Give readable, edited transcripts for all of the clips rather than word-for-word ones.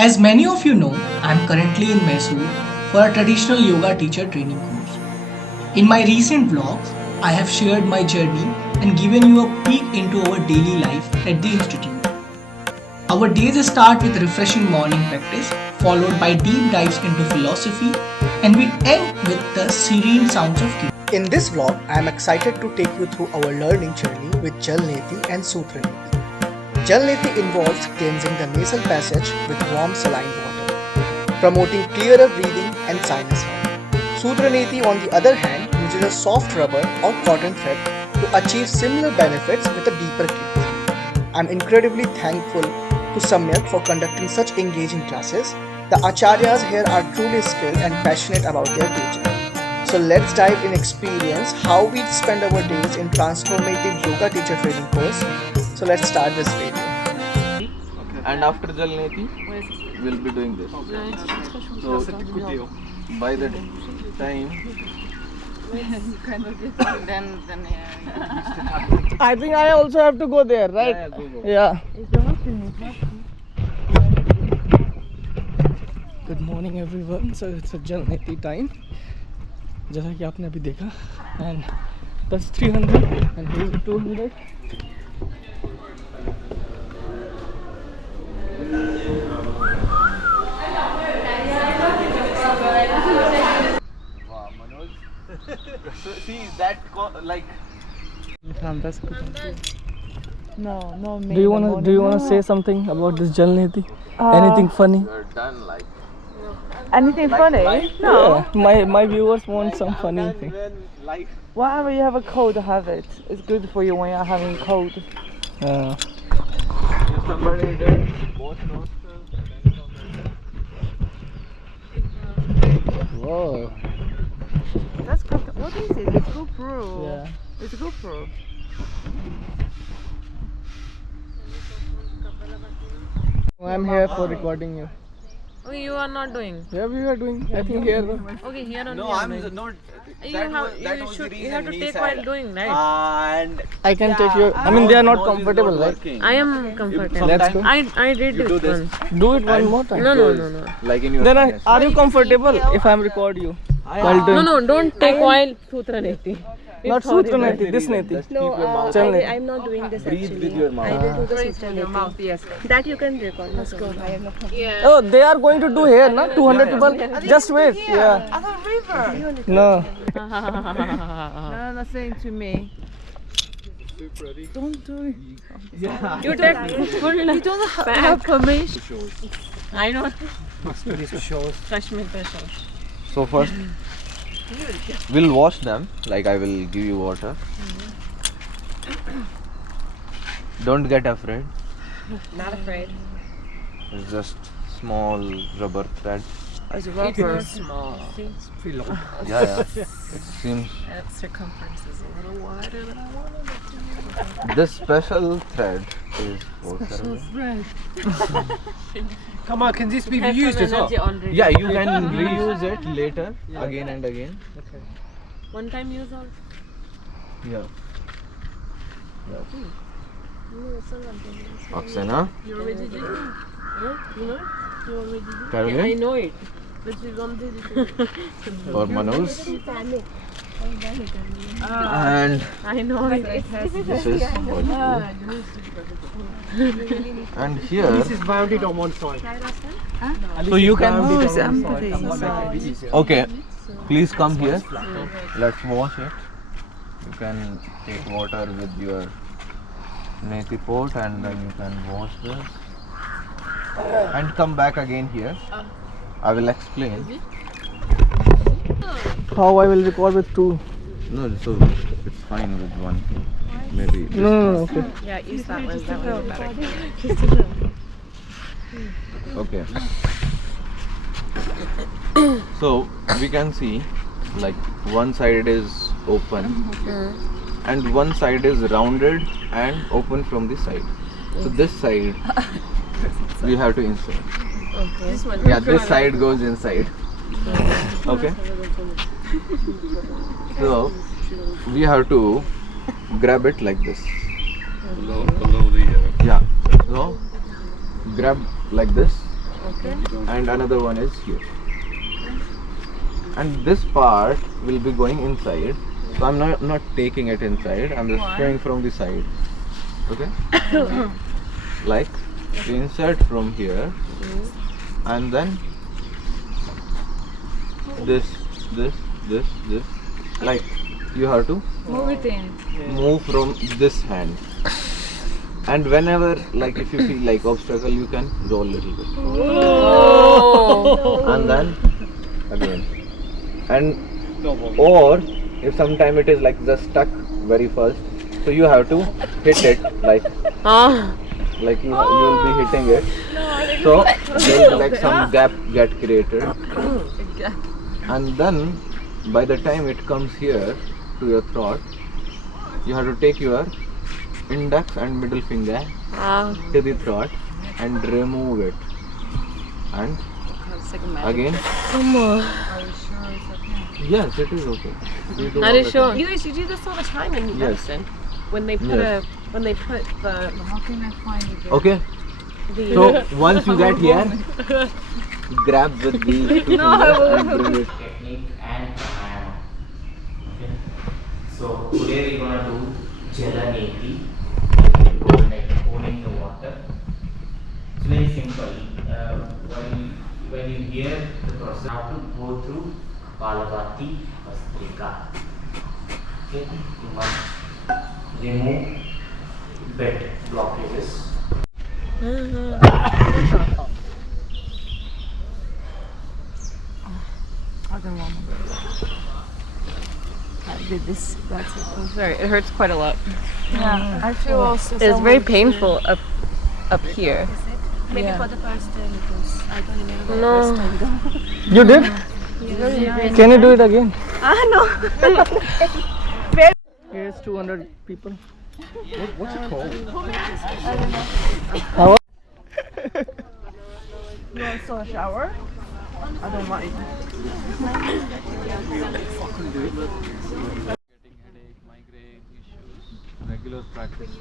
As many of you know, I am currently in Mysore for a traditional yoga teacher training course. In my recent vlogs, I have shared my journey and given you a peek into our daily life at the institute. Our days start with refreshing morning practice, followed by deep dives into philosophy, and we end with the serene sounds of Kirtan. In this vlog, I am excited to take you through our learning journey with Jalneti and Sutraneti. Jalneti involves cleansing the nasal passage with warm saline water, promoting clearer breathing and sinus health. Sutraneti, on the other hand, uses a soft rubber or cotton thread to achieve similar benefits with a deeper cleanse. I am incredibly thankful to Samyak for conducting such engaging classes. The acharyas here are truly skilled and passionate about their teaching. So let's dive in experience how we spend our days in transformative yoga teacher training course. So let's start this video. And after Jalneti, we'll be doing this. So by the time, I think I also have to go there, right? Yeah. Good morning everyone. So it's a Jalneti time. जैसा कि आपने अभी देखा and that's 300 and here's 200. wow, Manoj. See that like. That's good. No. Do you wanna say something about this Jalneti? Anything funny? You're done like. Anything funny? No. Yeah, my viewers want some funny thing. Whatever you have a cold, have it. It's good for you when you're having a cold. If somebody did both nostrils. Whoa. That's good. What is it? It's GoPro. Yeah. It's GoPro. I'm here for recording you. Okay, you are not doing. Yeah, we are doing. I think here. Okay, here only. No, I'm not. You have to take while doing, right? And I can take you. I mean, they are not comfortable, right? I am comfortable. Let's go. I did do it this. once. Do it one more time. No. like in your. Then fitness. are you comfortable if I'm record you while doing? No, don't take while Sutra Neti. Not Sutra Neti, this Neti. No, Chal Neti. I'm not doing this Breathe actually. with your mouth. I will do the Sutra Your Neti. mouth, yes. That you can record. Let's go. I have no problem. Yeah. Oh, they are going to do here, na? 200 people. Just wait. Yeah. I thought river. No. No, nothing to me. Don't do it. You take full. You don't have permission. I know. Kashmir special. So first, we'll wash them. Like I will give you water. Don't get afraid. Not afraid. It's just small rubber thread. It's It's rubber. small. Yeah. It seems That circumference is a little wider than I wanted it to be. this special thread is for ceremony. Come on, can this be Have reused some as well? energy already. Yeah, you can reuse it later, again and again. One time use all. Yeah. Oksana, You already did it. Huh? You know? You already did it. Caroline? Yeah, I know it. But you don't did it. for Manoj. And I know it. this is and here, This is bounded on one side. so you can. Oh, it's empty inside. Okay, please come here. Let's wash it. You can take water with your neti pot and then you can wash this. And come back again here. I will explain. How I will record with two? No, so it's fine with one. Maybe. this No. Okay. Yeah, use that one. That one's better. Okay. So we can see like one side is open and one side is rounded and open from the side. So this side we have to insert. This one. Yeah, this side goes inside. Okay. So we have to grab it like this. Below the Yeah. So grab like this and another one is here. And this part will be going inside. So I'm not taking it inside. I'm just showing from the side. Okay. Like you insert from here, and then this. Like you have to move from this hand. And whenever, like if you feel like obstacle, you can roll a little bit. And then again. And or if sometime it is like just stuck very fast, so you have to hit it like you will be hitting it. So there will like some gap get created. And then by the time it comes here to your throat, you have to take your index and middle finger to the throat and remove it. And again. Yes, it is okay. Are you sure? You guys, you do this all the time in Yes. medicine. When they put the Okay. So once you get here, grab with the two fingers and bring it. Technique and pranayama. Okay. So today we're gonna do Jalaneti, like holding the water. It's very simple. When you hear the process, you have to go through Kapalabhati Vastrika. Okay, you must remove bed blockages. I did this. That's it. I'm sorry, it hurts quite a lot. Yeah, I feel also. It's very painful up here. Maybe for the first time because I don't remember the No. first time. You did? Can you do it again? No. Here's 200 people. What's it called? How? You want a shower? I don't mind. Regular practice.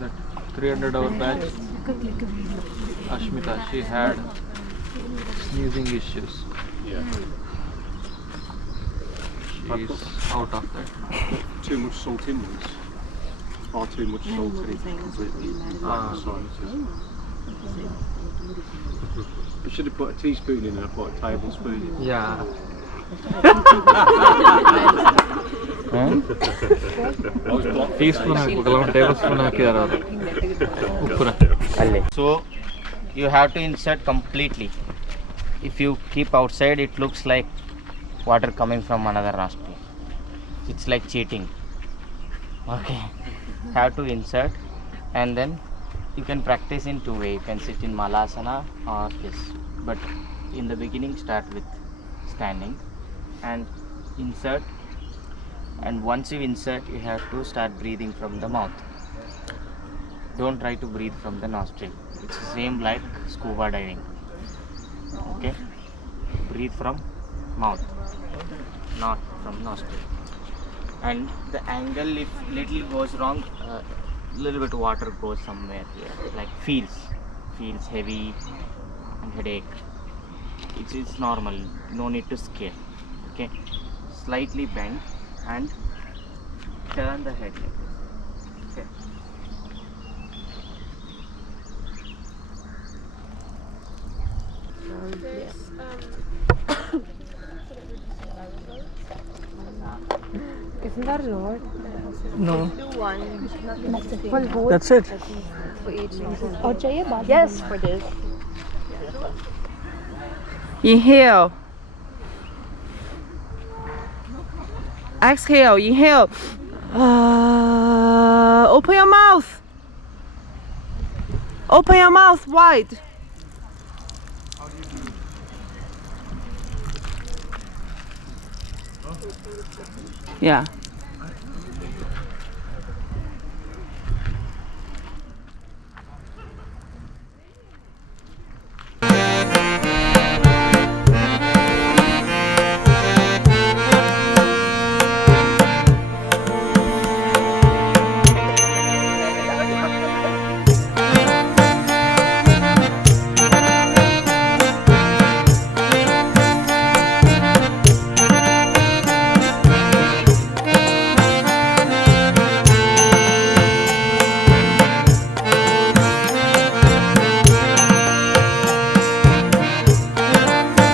That 300-hour batch. Ashmita, she had sneezing issues. Yeah. She's out of that. Too much salt in this. Far too much salt in it. Completely sinuses. I should have put a teaspoon in and I put a tablespoon in. Yeah. Teaspoon ಹಾಕಬೇಕಲ್ಲ tablespoon ಹಾಕಿದಾರೆ ಅವರು ಉಪ್ಪುನ So you have to insert completely. If you keep outside, it looks like water coming from another nostril. It's like cheating. Okay. Have to insert, and then you can practice in two ways. You can sit in Malasana or this. But in the beginning, start with standing and insert. And once you insert, you have to start breathing from the mouth. Don't try to breathe from the nostril. It's the same like scuba diving. Okay, breathe from mouth, not from nostril. And the angle, if little goes wrong, little bit water goes somewhere here, like feels heavy and headache. It's normal, no need to scare. Okay, slightly bend and turn the head like this. Okay. Isn't that a lot? No. Do one. That's it. For each. Oh, yes, for this. Inhale. Exhale. Inhale. Open your mouth. Open your mouth wide. Yeah.